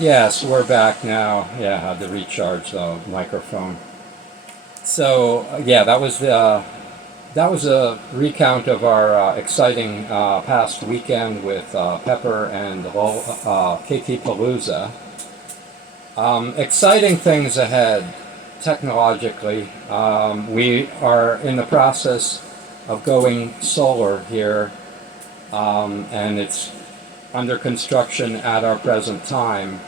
Yes, we're back now. Yeah, I had to recharge the microphone. So yeah, that was a recount of our exciting past weekend with Pepper and KT Palooza. Exciting things ahead technologically. We are in the process of going solar here, and it's under construction at our present time,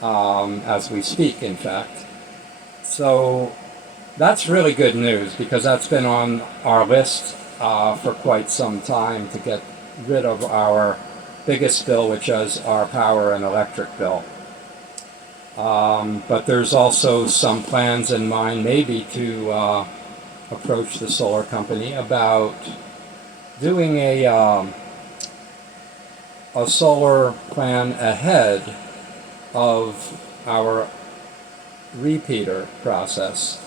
as we speak, in fact. So that's really good news because that's been on our list for quite some time to get rid of our biggest bill, which is our power and electric bill. But there's also some plans in mind maybe to approach the solar company about doing a solar plan ahead of our repeater process.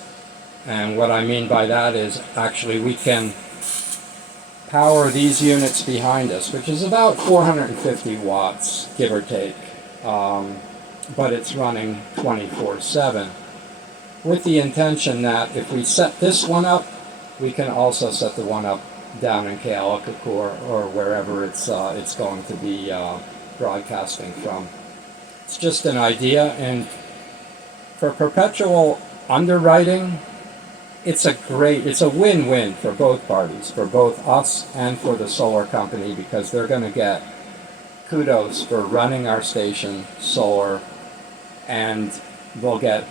And what I mean by that is actually we can power these units behind us, which is about 450 watts, give or take, but it's running 24/7, with the intention that if we set this one up, we can also set the one up down in Kealakekua or wherever it's going to be broadcasting from. It's just an idea, and for perpetual underwriting, it's a win-win for both parties, for both us and for the solar company, because they're going to get kudos for running our station solar, and they'll get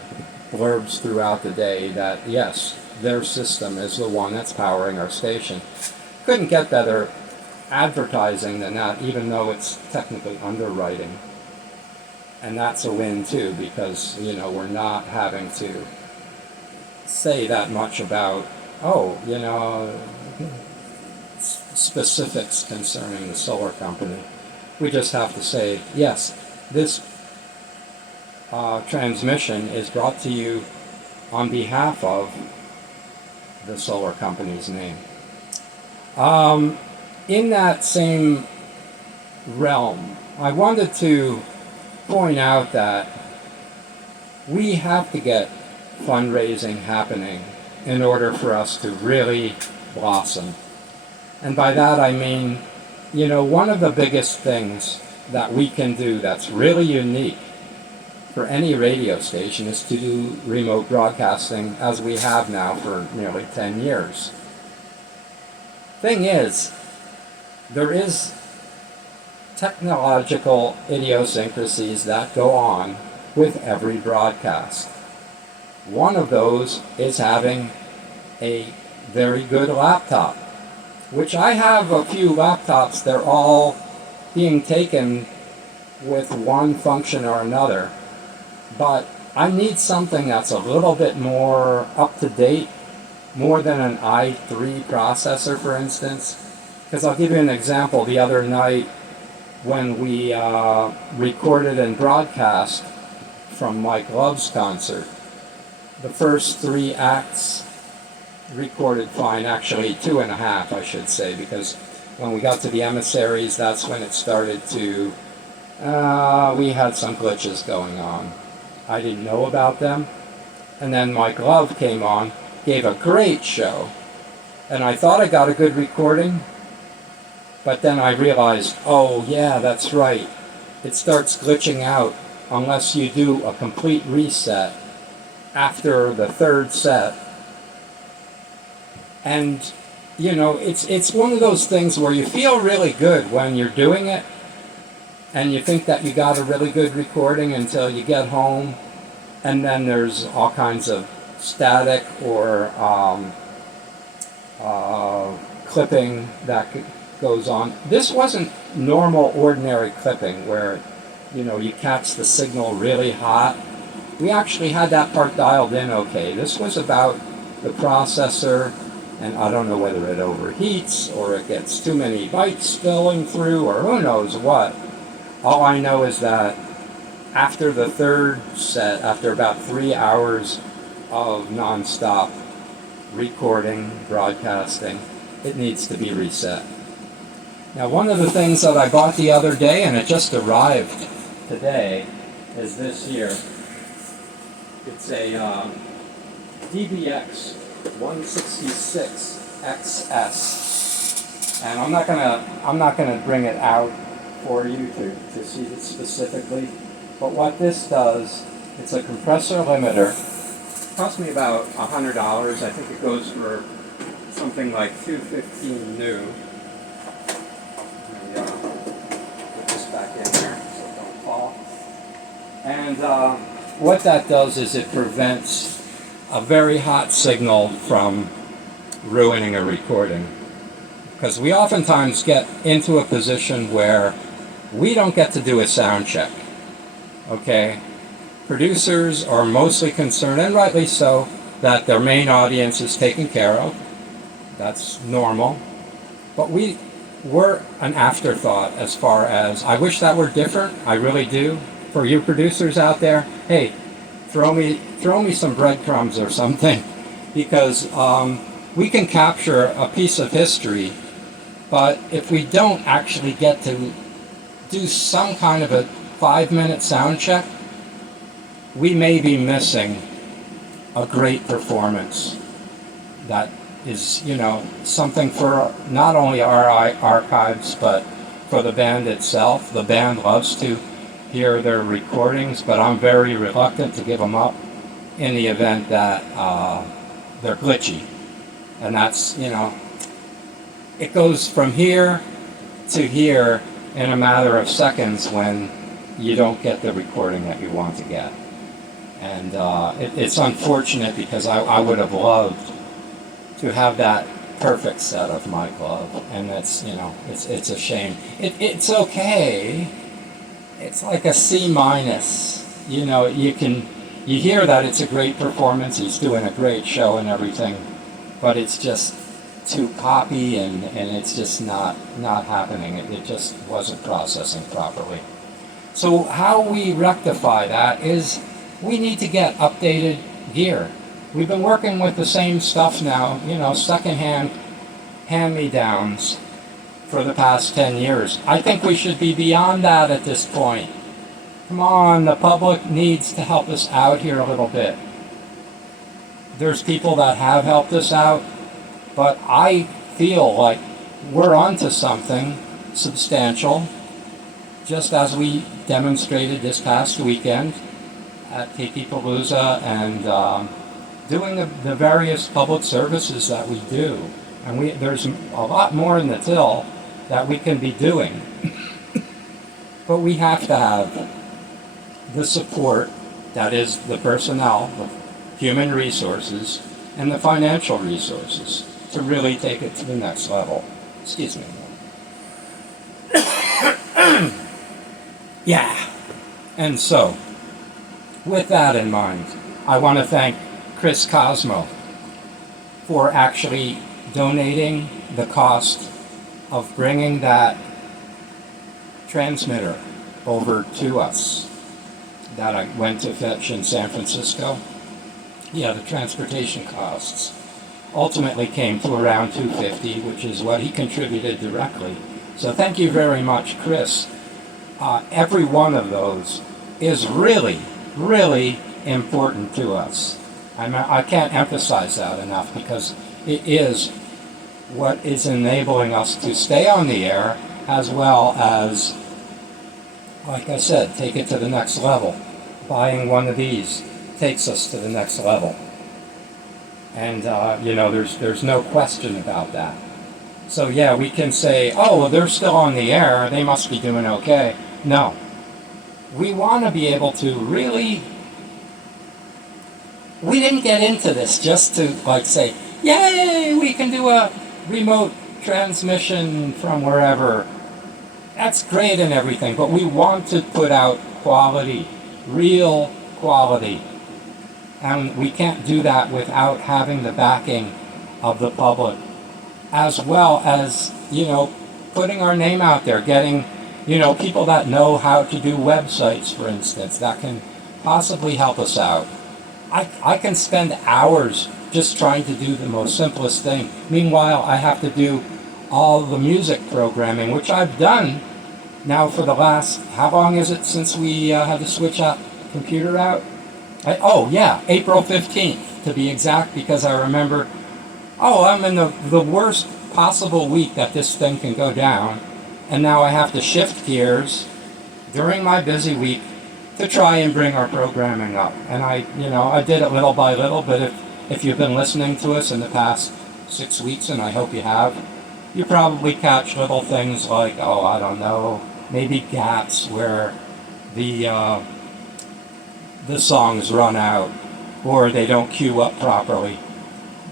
blurbs throughout the day that, yes, their system is the one that's powering our station. Couldn't get better advertising than that, even though it's technically underwriting. And that's a win too, because, we're not having to say that much about, specifics concerning the solar company. We just have to say, yes, this transmission is brought to you on behalf of the solar company's name. In that same realm, I wanted to point out that we have to get fundraising happening in order for us to really blossom. And by that I mean, one of the biggest things that we can do that's really unique for any radio station is to do remote broadcasting, as we have now for nearly 10 years. Thing is, there is technological idiosyncrasies that go on with every broadcast. One of those is having a very good laptop, which I have a few laptops. They're all being taken with one function or another, but I need something that's a little bit more up to date, more than an i3 processor, for instance. Because I'll give you an example. The other night when we recorded and broadcast from Mike Love's concert, the first 3 acts recorded fine, actually 2.5 I should say, because when we got to the emissaries, that's when it started to, we had some glitches going on. I didn't know about them, and then Mike Love came on, gave a great show, and I thought I got a good recording, but then I realized, oh yeah, that's right, it starts glitching out unless you do a complete reset after the 3rd set. And it's one of those things where you feel really good when you're doing it, and you think that you got a really good recording until you get home, and then there's all kinds of static or clipping that goes on. This wasn't normal, ordinary clipping where you catch the signal really hot. We actually had that part dialed in okay. This was about the processor, and I don't know whether it overheats or it gets too many bytes spilling through or who knows what. All I know is that after the 3rd set, after about 3 hours of non-stop recording, broadcasting, it needs to be reset. Now, one of the things that I bought the other day, and it just arrived today, is this here. It's a DBX 166 XS, and I'm not gonna bring it out for you to see it specifically. But what this does, it's a compressor limiter. It cost me about $100. I think it goes for something like $215 new. Let me put this back in here so it don't fall. And what that does is it prevents a very hot signal from ruining a recording. Because we oftentimes get into a position where we don't get to do a sound check. Okay? Producers are mostly concerned, and rightly so, that their main audience is taken care of. That's normal. But we're an afterthought as far as, I wish that were different, I really do. For you producers out there, hey, throw me some breadcrumbs or something, because we can capture a piece of history, but if we don't actually get to do some kind of a 5-minute sound check, we may be missing a great performance that is, something for not only our archives, but for the band itself. The band loves to hear their recordings, but I'm very reluctant to give them up in the event that they're glitchy. And that's, it goes from here to here in a matter of seconds when you don't get the recording that you want to get. And it's unfortunate, because I would have loved to have that perfect set of my glove, and that's, it's a shame. It's okay. It's like a C-. You hear that it's a great performance, he's doing a great show and everything, but it's just too poppy, and it's just not happening. It just wasn't processing properly. So how we rectify that is we need to get updated gear. We've been working with the same stuff now, secondhand hand-me-downs for the past 10 years. I think we should be beyond that at this point. Come on, the public needs to help us out here a little bit. There's people that have helped us out, but I feel like we're onto something substantial, just as we demonstrated this past weekend at Tiki-Palooza, and doing the various public services that we do. And there's a lot more in the till that we can be doing. But we have to have the support, that is the personnel, the human resources, and the financial resources to really take it to the next level. Excuse me. Yeah. And so, with that in mind, I want to thank Chris Cosmo for actually donating the cost of bringing that transmitter over to us that I went to fetch in San Francisco. Yeah, the transportation costs ultimately came to around $250, which is what he contributed directly. So thank you very much, Chris. Every one of those is really, really important to us. I can't emphasize that enough, because it is what is enabling us to stay on the air, as well as, like I said, take it to the next level. Buying one of these takes us to the next level. And, there's no question about that. So yeah, we can say, oh, well, they're still on the air, they must be doing okay. No. We want to be able to really... We didn't get into this just to, say, yay, we can do a remote transmission from wherever. That's great and everything, but we want to put out quality, real quality. And we can't do that without having the backing of the public, as well as, putting our name out there, getting, people that know how to do websites, for instance, that can possibly help us out. I can spend hours just trying to do the most simplest thing. Meanwhile, I have to do all the music programming, which I've done Now for the last, how long is it since we had to switch that computer out? Oh yeah, April 15th to be exact, because I remember, oh, I'm in the worst possible week that this thing can go down, and now I have to shift gears during my busy week to try and bring our programming up. And I did it little by little, but if you've been listening to us in the past 6 weeks, and I hope you have, you probably catch little things like, oh, I don't know, maybe gaps where the songs run out or they don't queue up properly.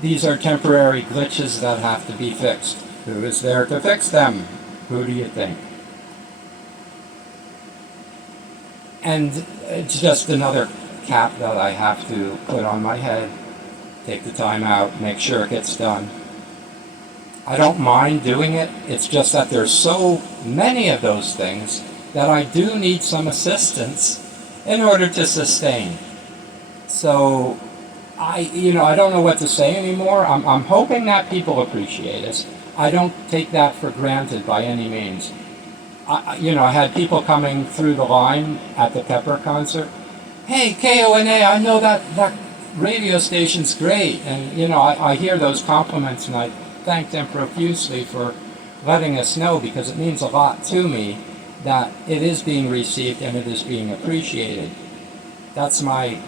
These are temporary glitches that have to be fixed. Who is there to fix them? Who do you think? And it's just another cap that I have to put on my head, take the time out, make sure it gets done. I don't mind doing it, it's just that there's so many of those things that I do need some assistance in order to sustain. So I don't know what to say anymore. I'm hoping that people appreciate us. I don't take that for granted by any means. I had people coming through the line at the Pepper concert. Hey, KONA, I know that radio station's great. And, I hear those compliments, and I thank them profusely for letting us know, because it means a lot to me that it is being received and it is being appreciated. That's my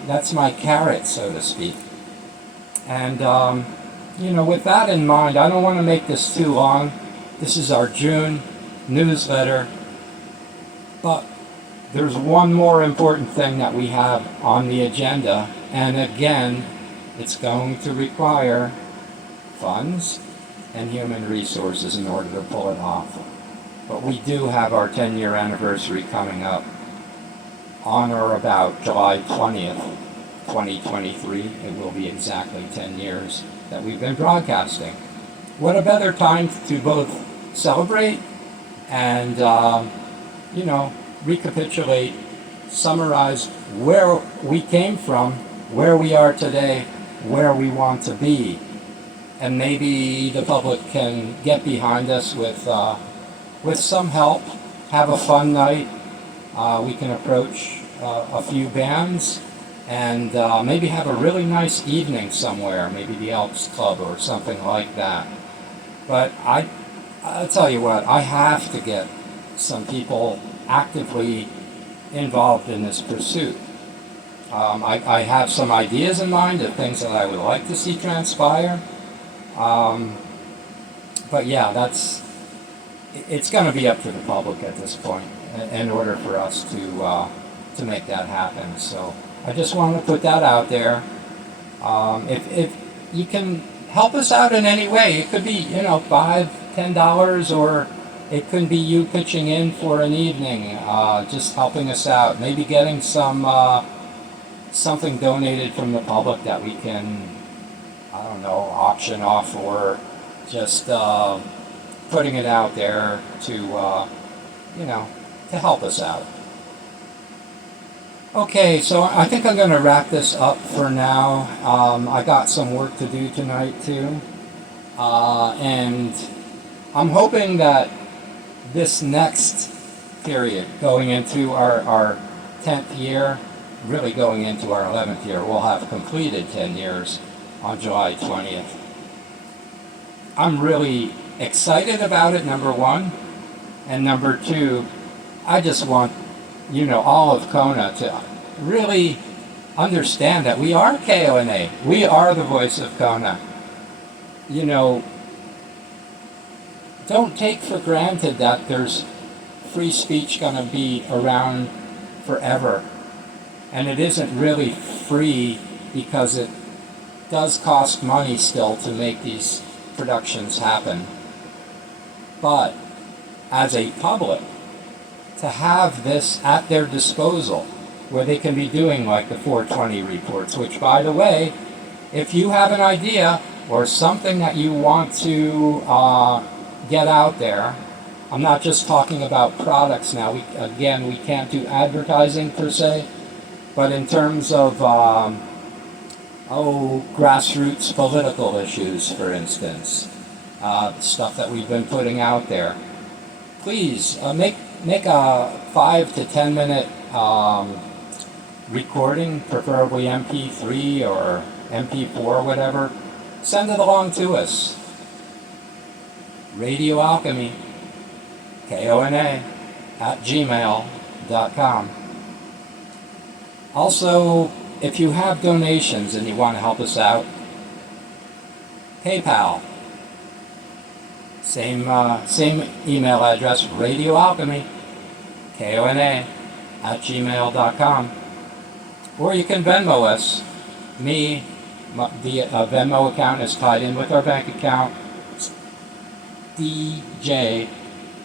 carrot, so to speak. And, with that in mind, I don't want to make this too long. This is our June newsletter. But there's one more important thing that we have on the agenda. And again, it's going to require funds and human resources in order to pull it off. But we do have our 10-year anniversary coming up on or about July 20th, 2023. It will be exactly 10 years that we've been broadcasting. What a better time to both celebrate and, recapitulate, summarize where we came from, where we are today, where we want to be. And maybe the public can get behind us with some help, have a fun night. We can approach a few bands and maybe have a really nice evening somewhere, maybe the Elks Club or something like that. But I'll tell you what, I have to get some people actively involved in this pursuit. I have some ideas in mind of things that I would like to see transpire. But yeah, it's going to be up to the public at this point in order for us to make that happen. So I just wanted to put that out there. If you can help us out in any way, it could be $5, $10, or it could be you pitching in for an evening, just helping us out, maybe getting something donated from the public that we can, auction off, or just putting it out there to help us out. Okay, so I think I'm going to wrap this up for now. I got some work to do tonight too, and I'm hoping that this next period, going into our 10th year, really going into our 11th year, we'll have completed 10 years on July 20th. I'm really excited about it, number one. And number two, I just want, all of Kona to really understand that we are KONA. We are the voice of Kona. Don't take for granted that there's free speech going to be around forever. And it isn't really free, because it does cost money still to make these productions happen. But as a public, to have this at their disposal, where they can be doing like the 420 reports, which, by the way, if you have an idea or something that you want to get out there, I'm not just talking about products now. We can't do advertising per se, but in terms of grassroots political issues, for instance, stuff that we've been putting out there. Please make make a 5 to 10 minute recording, preferably MP3 or MP4, whatever. Send it along to us. Radio Alchemy, KONA, @gmail.com. Also, if you have donations and you want to help us out, PayPal, same email address, Radio Alchemy, KONA, @gmail.com. Or you can Venmo us. The Venmo account is tied in with our bank account. DJ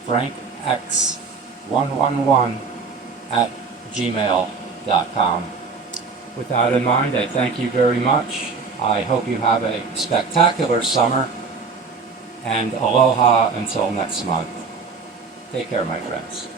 Frank X 111 @gmail.com. With that in mind, I thank you very much. I hope you have a spectacular summer, and aloha until next month. Take care, my friends.